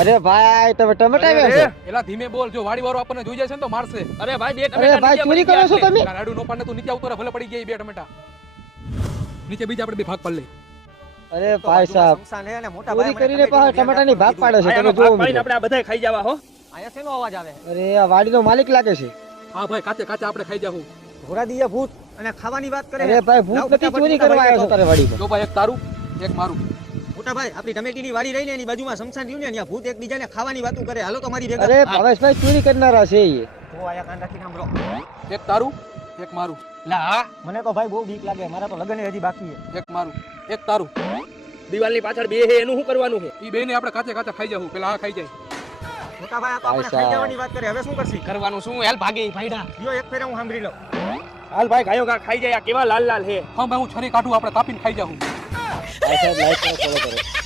અરે ભાઈ તમે ટમેટા વેચો. એલા ધીમે બોલ જો વાડી વાળો આપણને જોઈ જાય છે ને તો મારશે. અરે ભાઈ બે અરે ભાઈ ચોરી કરો છો તમે? રાડુ નો પાડને તું નીચે આવતો રહે ભલે પડી ગઈ બે ટમેટા. નીચે બીજા આપણે બે ભાગ પાડી લઈ અરે ભાઈ સાહેબ ચોરી કરીને પાછા ટમેટાનું ભાગ પાડે છે છે. તમે જોવો આપણે આ બધાય ખાઈ જવા હો. આયા શેનો અવાજ આવે? અરે આ વાડીનો માલિક લાગે છે. હા ભાઈ કાચે કાચે આપણે ખાઈ જાવું ઘોડા દિયા ભૂત અને ખાવાની વાત કરે અરે ભાઈ ભૂત નથી ચોરી કરવા આવ્યો છો તારે વાડીમાં. જો ભાઈ એક તારું એક મારું. મોટા ભાઈ આપણી ટમેટીની વાડી રહીને એની બાજુમાં સમસાન રહ્યું ને ત્યાં ભૂત એકબીજાને ખાવાની વાતો કરે. હાલો તો મારી ભેગા. અરે ભાવેશભાઈ ચોરી કરનારા છે એ. તો આયા કાન રાખીને સાંભળો એક તારું એક મારું. ના હા? મને તો ભાઈ બહુ બીક લાગે. મારા તો લગ્ન હજી બાકી છે. એક મારું એક તારું. દિવાલની પાછળ બે હે એનું શું કરવાનું છે? એ બેને આપણે કાચે કાચે ખાઈ જાવું પેલા આ ખાઈ જાય. મોટા ભાઈ આ તો આપણે ખાઈ જવાની વાત કરે. હવે શું કરશી? કરવાનું શું? હેલ ભાગી ભાઈડા. લ્યો એક ફેરે હું સાંભળી લઉં. હાલ ભાઈ ગાયો ગા ખાઈ જાય. આ કેવા લાલ લાલ હે હા ભાઈ હું છરી કાઢું આપણે કાપીને ખાઈ જાવું ભાઈ સાહેબ લાઈક કરો ફોલો કરો